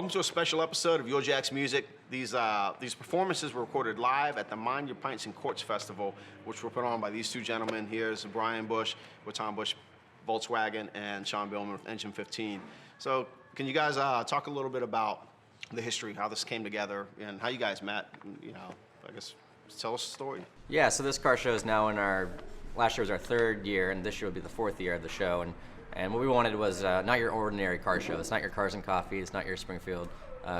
Welcome to a special episode of YourJax Music. These performances were recorded live at the Mind Your Pints and Quarts Festival, which were put on by these two gentlemen. Here's Bryan Bush with Tom Bush Volkswagen and Sean Billman with Engine 15. So can you guys talk a little bit about the history, how this came together, and how you guys met? You know, I guess tell us the story. Yeah, so this car show is now in last year was our third year, and this year will be the fourth year of the show. And what we wanted was not your ordinary car show. It's not your cars and coffee. It's not your Springfield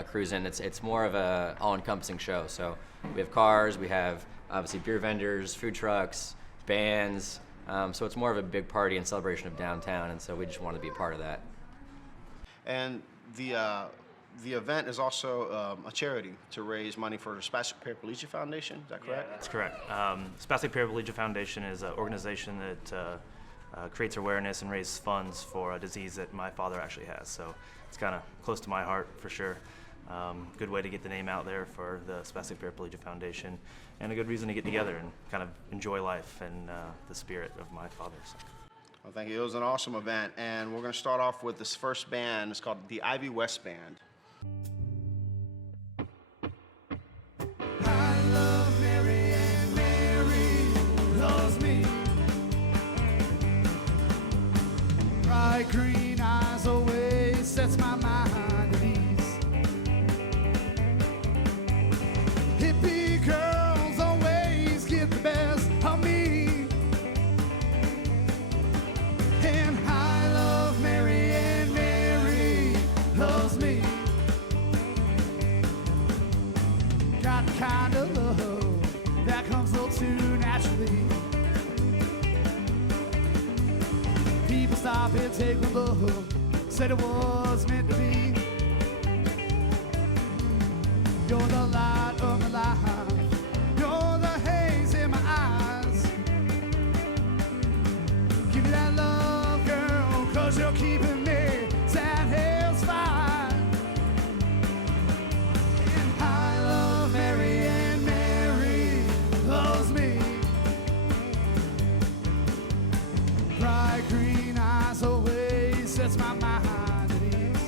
cruising. It's more of a all-encompassing show. So we have cars. We have obviously beer vendors, food trucks, bands. So it's more of a big party and celebration of downtown. And so we just wanted to be a part of that. And the event is also a charity to raise money for the Spastic Paraplegia Foundation. Is that correct? Yeah, that's correct. Spastic Paraplegia Foundation is an organization that creates awareness and raises funds for a disease that my father actually has. So it's kind of close to my heart for sure. Good way to get the name out there for the Spastic Paraplegia Foundation, and a good reason to get together and kind of enjoy life and the spirit of my father. So. Well, thank you. It was an awesome event, and we're going to start off with this first band. It's called the Ivy West Band. I love Mary and Mary loves me. Bright green eyes always sets my mind at ease. Hippie girls always get the best of me. And I love Mary and Mary loves me. Got the kind of love that comes a little too naturally. People stop and take a look, said it was meant to be. You're the light of my life, you're the haze in my eyes. Give me that love, girl, 'cause you're keeping me satisfied. And I love Mary and Mary loves me. Bright green eyes always sets my mind at ease.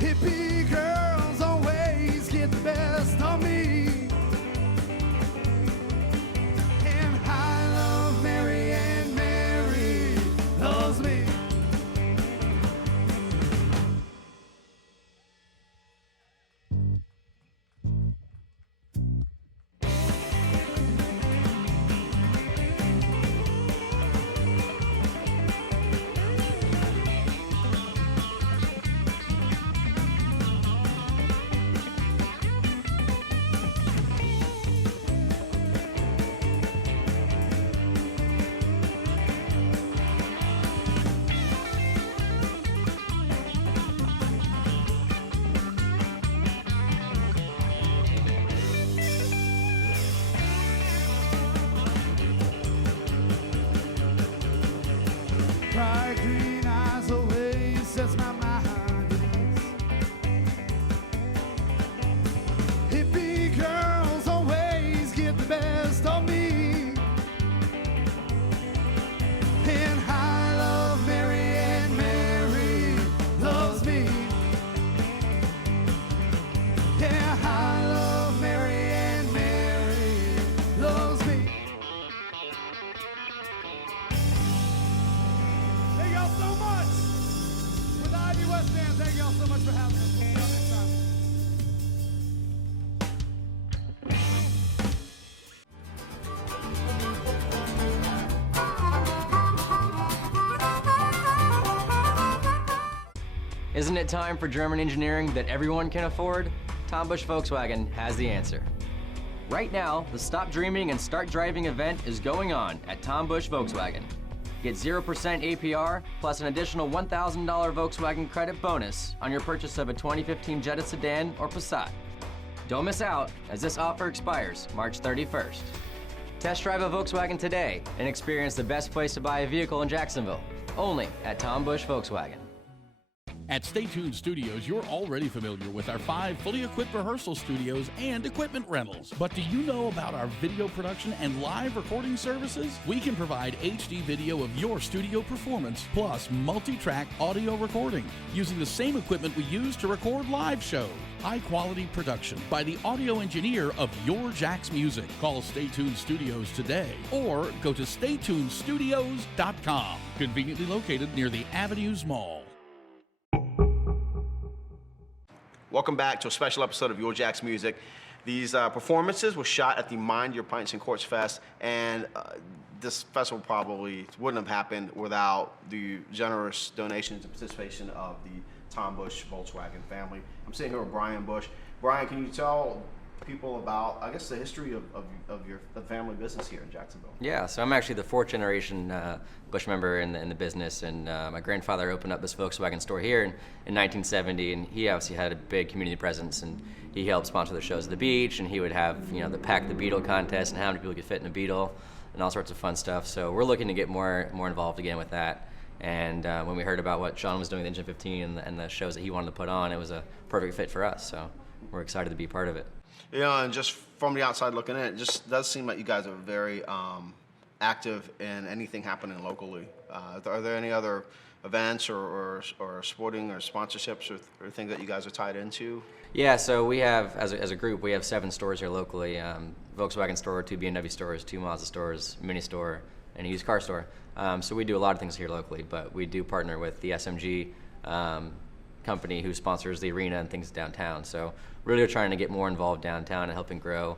Hippie girls always get the best of me. And I love Mary and Mary loves me. Bright green eyes always sets my mind at ease. Hippie girls always get the best of me. And I love Mary and Mary loves me. Yeah, I love Mary and Mary loves me. Thank y'all so much. With the Ivy West Band, thank y'all so much for having us. We'll see y'all next time. Isn't it time for German engineering that everyone can afford? Tom Bush Volkswagen has the answer. Right now, the Stop Dreaming and Start Driving event is going on at Tom Bush Volkswagen. Get 0% APR plus an additional $1,000 Volkswagen credit bonus on your purchase of a 2015 Jetta sedan or Passat. Don't miss out, as this offer expires March 31st. Test drive a Volkswagen today and experience the best place to buy a vehicle in Jacksonville, only at Tom Bush Volkswagen. At Stay Tuned Studios, you're already familiar with our 5 fully equipped rehearsal studios and equipment rentals. But do you know about our video production and live recording services? We can provide HD video of your studio performance, plus multi-track audio recording, using the same equipment we use to record live shows. High-quality production by the audio engineer of YourJax Music. Call Stay Tuned Studios today or go to staytunedstudios.com. Conveniently located near the Avenues Mall. Welcome back to a special episode of YourJax Music. These performances were shot at the Mind Your Pints and Quarts Fest, and this festival probably wouldn't have happened without the generous donations and participation of the Tom Bush Volkswagen family. I'm sitting here with Bryan Bush. Bryan, can you tell people about, I guess, the history of your family business here in Jacksonville? Yeah, so I'm actually the 4th generation Bush member in the business, and my grandfather opened up this Volkswagen store here in 1970, and he obviously had a big community presence, and he helped sponsor the shows at the beach, and he would have, the Pack the Beetle contest and how many people could fit in a Beetle and all sorts of fun stuff. So we're looking to get more involved again with that. And when we heard about what Sean was doing with Engine 15 and the shows that he wanted to put on, it was a perfect fit for us. So we're excited to be part of it. And just from the outside looking in, it just does seem like you guys are very active in anything happening locally. Are there any other events or sporting or sponsorships or things that you guys are tied into? Yeah, so we have, as a group, we have 7 stores here locally. Volkswagen store, 2 BMW stores, 2 Mazda stores, mini store, and a used car store. So we do a lot of things here locally, but we do partner with the SMG company who sponsors the arena and things downtown. So really we're trying to get more involved downtown and helping grow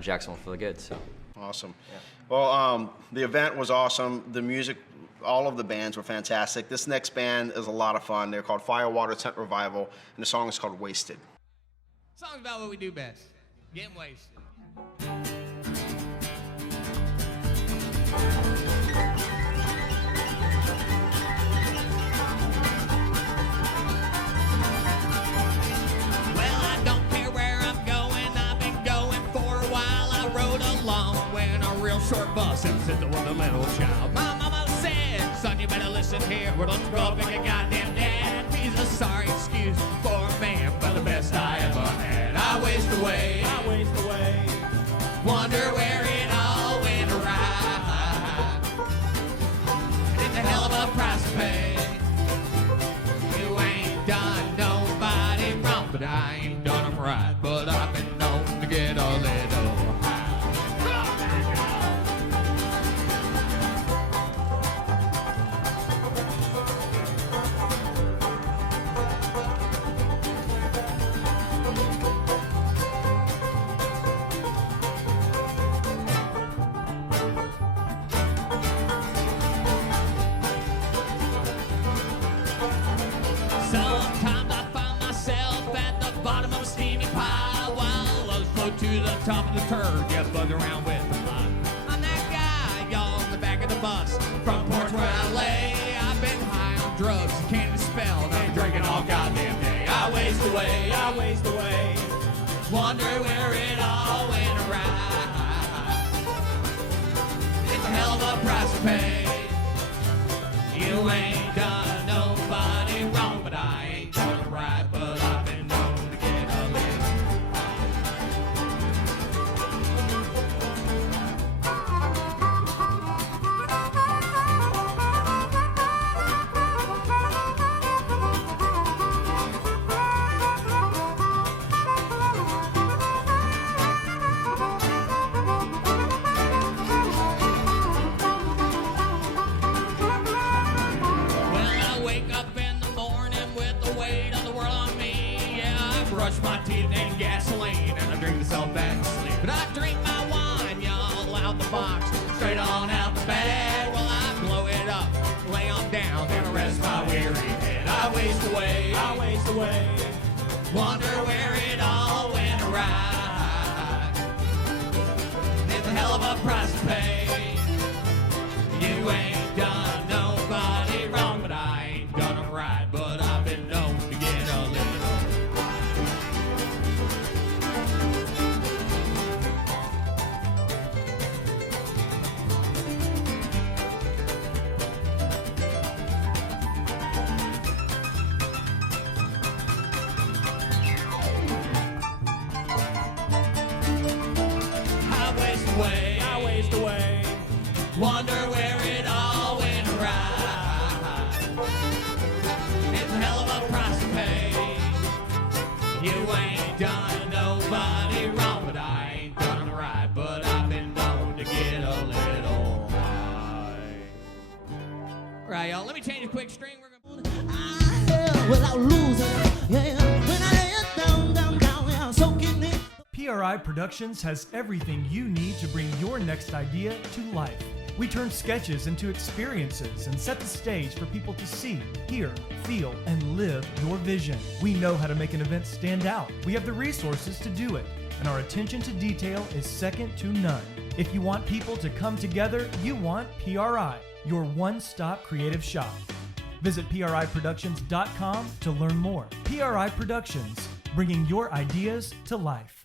Jacksonville for the good. So awesome. Yeah. Well, the event was awesome. The music, all of the bands were fantastic. This next band is a lot of fun. They're called Firewater Tent Revival, and the song is called Wasted. Song's about what we do best, getting wasted. Short bus and sit with a little child. My mama said, son, you better listen here. Well, don't grow up like a goddamn dad. He's a sorry excuse for a man, but the best I ever had. I waste away, wonder where it all went awry. It's a hell of a price to pay. You ain't done nobody wrong, but I ain't done them right. But I've been known to get a little high. To the top of the turd, get bugged around with the mud. I'm that guy, y'all, in the back of the bus. From Ports where I lay, I've been high on drugs, can't dispel, and I'm drinking all goddamn day. I waste away, wonder where it all went awry. It's a hell of a price to pay. You ain't done nobody wrong, but I ain't done it right. But I've been known to get a little. Brush my teeth and gasoline, and I drink myself back to sleep. But I drink my wine, y'all, out the box, straight on out the bag. Well, I blow it up, lay on down, and rest my weary head. I waste away, wonder where it all went awry. It's a hell of a price to pay. You ain't done nobody wrong, but I ain't done them right. But I've been known to get a little. Wonder where it all went awry. It's a hell of a price to pay. You ain't done nobody wrong, but I ain't done right. But I've been known to get a little high. All right, y'all, let me change a quick string. We're gonna... Without losing, yeah, when I lay it down, yeah, soaking in. PRI Productions has everything you need to bring your next idea to life. We turn sketches into experiences and set the stage for people to see, hear, feel, and live your vision. We know how to make an event stand out. We have the resources to do it, and our attention to detail is second to none. If you want people to come together, you want PRI, your one-stop creative shop. Visit PRIProductions.com to learn more. PRI Productions, bringing your ideas to life.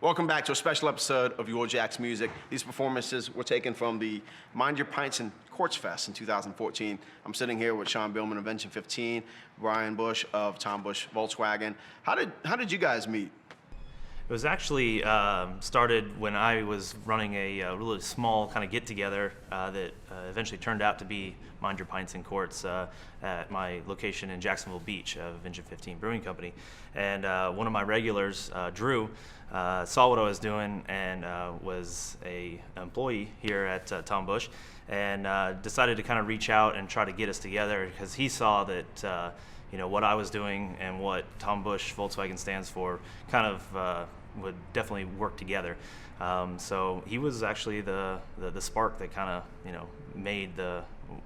Welcome back to a special episode of YourJax Music. These performances were taken from the Mind Your Pints and Quarts Fest in 2014. I'm sitting here with Sean Billman of Engine 15, Bryan Bush of Tom Bush Volkswagen. How did you guys meet? It was actually started when I was running a really small kind of get-together that eventually turned out to be Mind Your Pints and Quarts at my location in Jacksonville Beach of Engine 15 Brewing Company. And one of my regulars, Drew, saw what I was doing and was an employee here at Tom Bush, and decided to kind of reach out and try to get us together because he saw that you know, what I was doing and what Tom Bush Volkswagen stands for kind of would definitely work together. So he was actually the spark that kind of, you know, made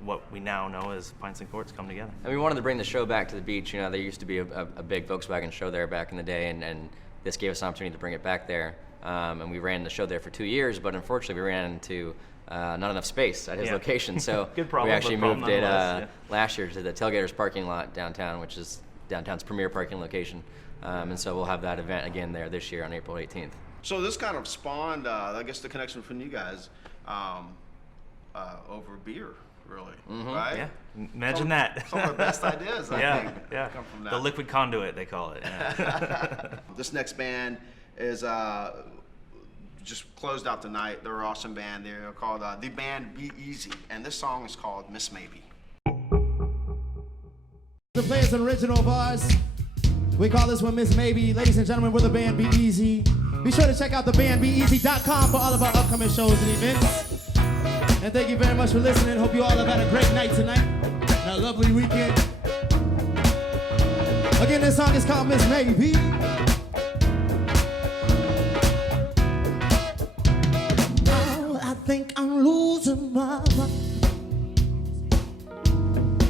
what we now know as Pints and Quarts come together. And we wanted to bring the show back to the beach. You know, there used to be a big Volkswagen show there back in the day, and this gave us an opportunity to bring it back there. And we ran the show there for 2 years, but unfortunately we ran into not enough space at his location. So Good problem, we actually but moved it nonetheless, last year to the Tailgaters parking lot downtown, which is downtown's premier parking location. And so we'll have that event again there this year on April 18th. So this kind of spawned, I guess, the connection from you guys over beer, really, right? Yeah, imagine that. Some of the best ideas, I think, come from that. The liquid conduit, they call it. Yeah. This next band is just closed out the night. They're an awesome band. They're called the band Be Easy, and this song is called Miss Maybe. The players an original of ours. We call this one Miss Maybe. Ladies and gentlemen, we're the band Be Easy. Be sure to check out thebandbeeasy.com for all of our upcoming shows and events. And thank you very much for listening. Hope you all have had a great night tonight and a lovely weekend. Again, this song is called Miss Maybe. Oh, I think I'm losing my mind.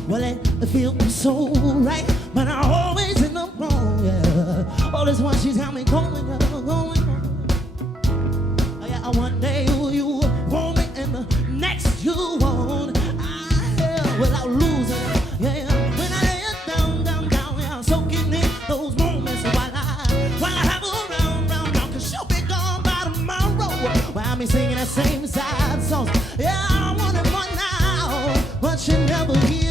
Well, it feels so right, but I always end up wrong, yeah. All this one, she's got me going. Yeah, one day you want me and the next you won't. Without losing, yeah. When I lay it down, yeah, soaking in those moments while I have her round, 'cause she'll be gone by tomorrow. While me singing that same sad songs, yeah, I wanted one now, but she never here.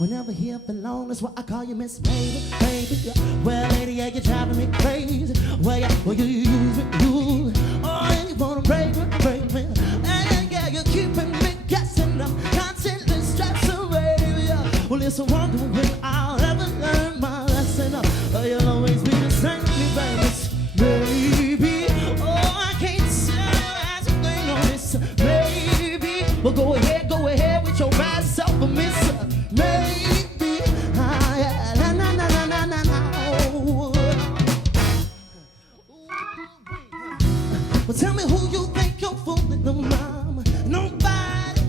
We're never here for long, that's why I call you Miss Baby, baby. Well, lady, yeah, you're driving me crazy. Well, you use me, you. Oh, you wanna break me. And yeah, you're keeping me guessing. I'm constantly stressing, baby. Well, it's a wonder when I'll ever learn my lesson. You'll always be the same, baby. Oh, I can't say as a thing on this, baby. Well, go ahead with your bad self, Miss. Maybe, well, tell me who you think you're fooling, the mama. Nobody.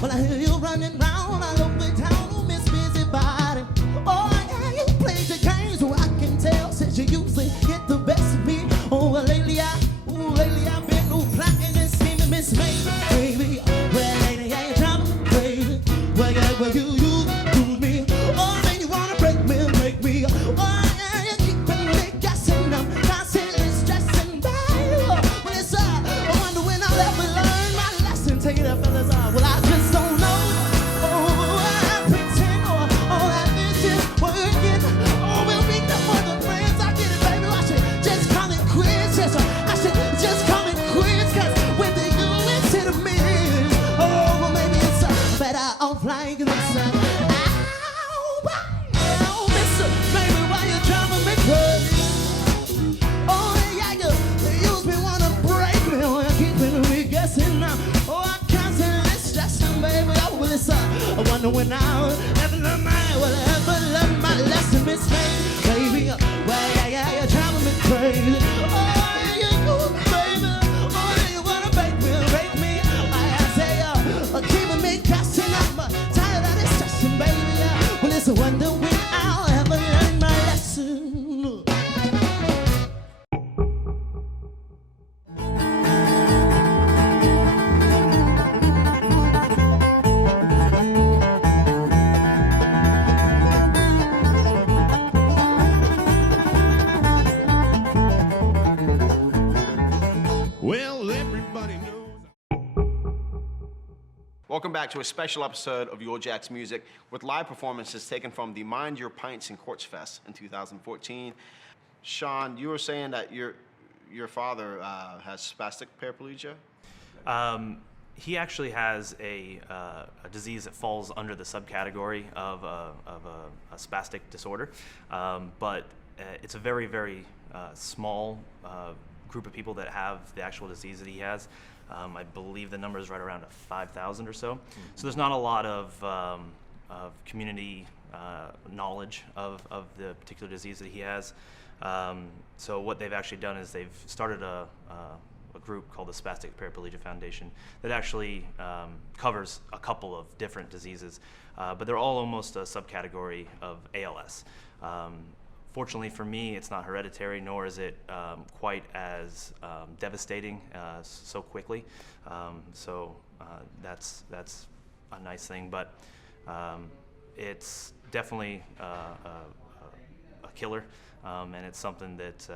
Well, I hear you running round all over town, oh, Miss Busybody. Oh, yeah, you play the games, so I can tell since you usually get the best of me. Oh, well, lately I've been plotting and scheming, Miss Baby. Well, lady, yeah, you're driving me crazy. Well, yeah, well, you do me. Oh, man, you wanna break me. Oh, yeah, you're keeping me guessing. I'm constantly stressed. And when I ever learn my lesson, Miss May, baby, well, yeah, you driving me crazy. Oh, you baby, oh, you wanna break me. I say, keeping me casting up, tired of this stressing, baby. Well, it's a wonder when I'll ever learn my lesson. Well, everybody knows. Welcome back to a special episode of YourJax Music with live performances taken from the Mind Your Pints and Quarts Fest in 2014. Sean, you were saying that your father has spastic paraplegia? He actually has a disease that falls under the subcategory of a spastic disorder, but it's a very, very small group of people that have the actual disease that he has. I believe the number is right around 5,000 or so. So there's not a lot of community knowledge of the particular disease that he has. So what they've actually done is they've started a group called the Spastic Paraplegia Foundation that actually covers a couple of different diseases, but they're all almost a subcategory of ALS. Fortunately for me, it's not hereditary, nor is it quite as devastating so quickly. So that's a nice thing, but it's definitely a killer, and it's something that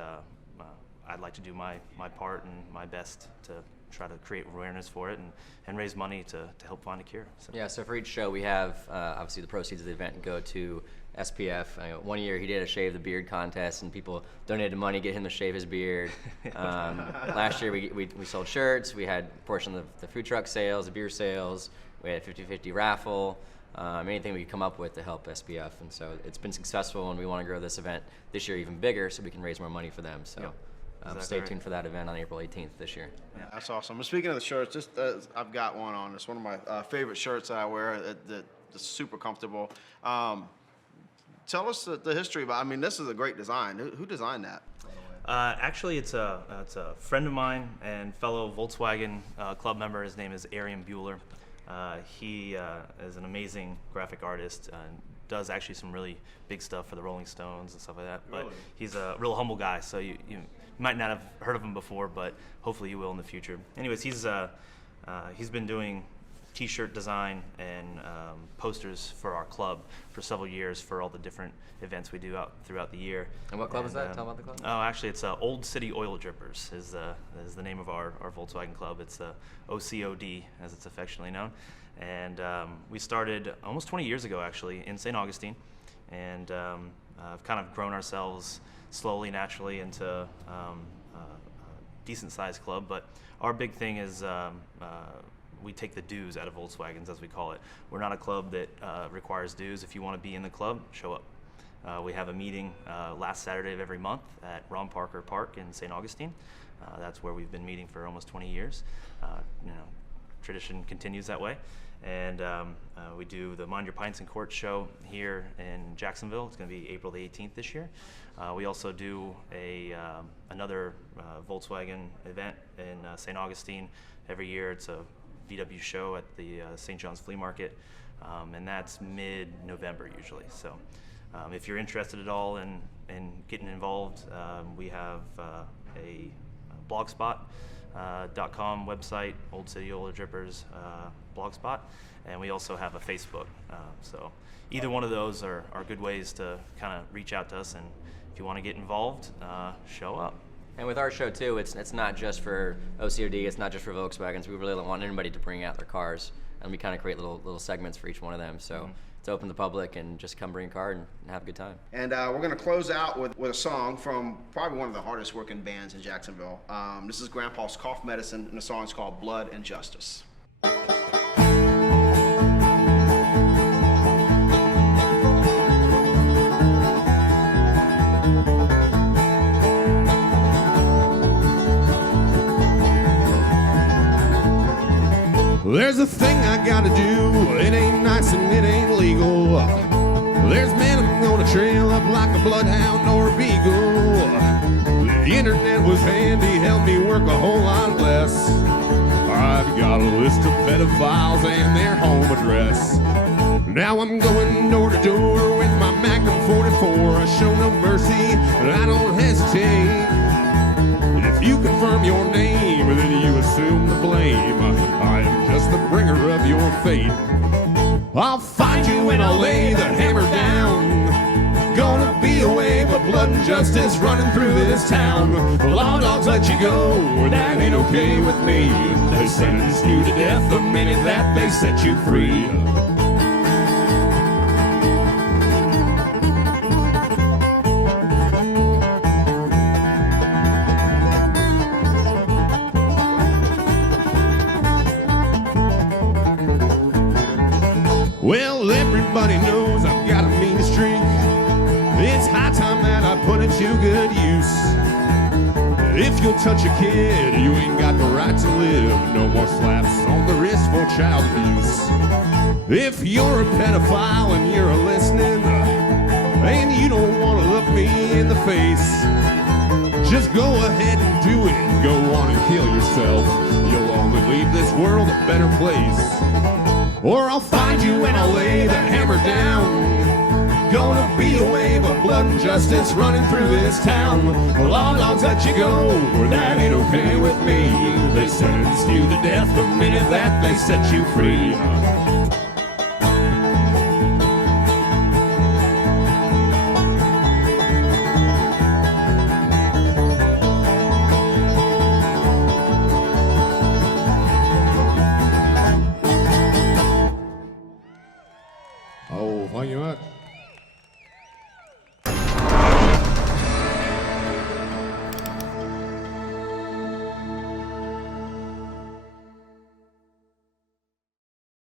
I'd like to do my part and my best to try to create awareness for it and raise money to help find a cure. So. Yeah, so for each show we have, obviously the proceeds of the event go to SPF. One year he did a shave the beard contest and people donated money to get him to shave his beard. Last year we sold shirts, we had a portion of the food truck sales, the beer sales, we had a 50-50 raffle, anything we could come up with to help SPF. And so it's been successful and we want to grow this event this year even bigger so we can raise more money for them. So. Yep. Exactly Stay right. tuned for that event on April 18th this year. Yeah, that's awesome. Speaking of the shirts, just I've got one on. It's one of my favorite shirts that I wear. That's super comfortable. Tell us the history about. I mean, this is a great design. Who designed that? Actually, it's a friend of mine and fellow Volkswagen club member. His name is Arian Bueller. He is an amazing graphic artist and does actually some really big stuff for the Rolling Stones and stuff like that. But Really? he's a real humble guy, so you might not have heard of him before, but hopefully you will in the future. Anyways, he's been doing T-shirt design and posters for our club for several years for all the different events we do out throughout the year. And what club is that? Tell about the club. Oh, actually, it's Old City Oil Drippers is the name of our Volkswagen club. It's OCOD, as it's affectionately known. And we started almost 20 years ago, actually, in St. Augustine. And I've kind of grown ourselves slowly, naturally into a decent-sized club. But our big thing is we take the dues out of Volkswagens, as we call it. We're not a club that requires dues. If you want to be in the club, show up. We have a meeting last Saturday of every month at Ron Parker Park in St. Augustine. That's where we've been meeting for almost 20 years. Tradition continues that way. And we do the Mind Your Pints and Quarts show here in Jacksonville. It's going to be April the 18th this year. We also do another Volkswagen event in St. Augustine every year. It's a VW show at the St. John's Flea Market, and that's mid-November usually. So if you're interested at all in getting involved, we have a blogspot.com website, Old City Oil Drippers blogspot, and we also have a Facebook. So either one of those are good ways to kind of reach out to us, and if you want to get involved, show up. And with our show too, it's not just for OCOD, it's not just for Volkswagens. We really don't want anybody to bring out their cars, and we kind of create little segments for each one of them. So it's open to the public, and just come bring a car and have a good time. And we're going to close out with a song from probably one of the hardest working bands in Jacksonville. This is Grandpa's Cough Medicine, and the song is called Blood and Justice. There's a thing I gotta do, it ain't nice and it ain't legal. There's men I'm gonna trail up like a bloodhound or a beagle. The internet was handy, helped me work a whole lot less. I've got a list of pedophiles and their home address. Now I'm going door to door with my Magnum 44. I show no mercy, and I don't hesitate. If you confirm your name, then you assume the blame. I am just the bringer of your fate. I'll find you and I'll lay the hammer down. Gonna be a wave of blood and justice running through this town. The law dogs let you go, that ain't okay with me. They sentence you to death the minute that they set you free. Well, everybody knows I've got a mean streak. It's high time that I put it to good use. If you'll touch a kid, you ain't got the right to live. No more slaps on the wrist for child abuse. If you're a pedophile and you're listening, and you don't want to look me in the face, just go ahead and do it. Go on and kill yourself. You'll only leave this world a better place. Or I'll find you and I'll lay the hammer down. Gonna be a wave of blood and justice running through this town. The law dogs let you go, that ain't okay with me. They sentenced you to death the minute that they set you free.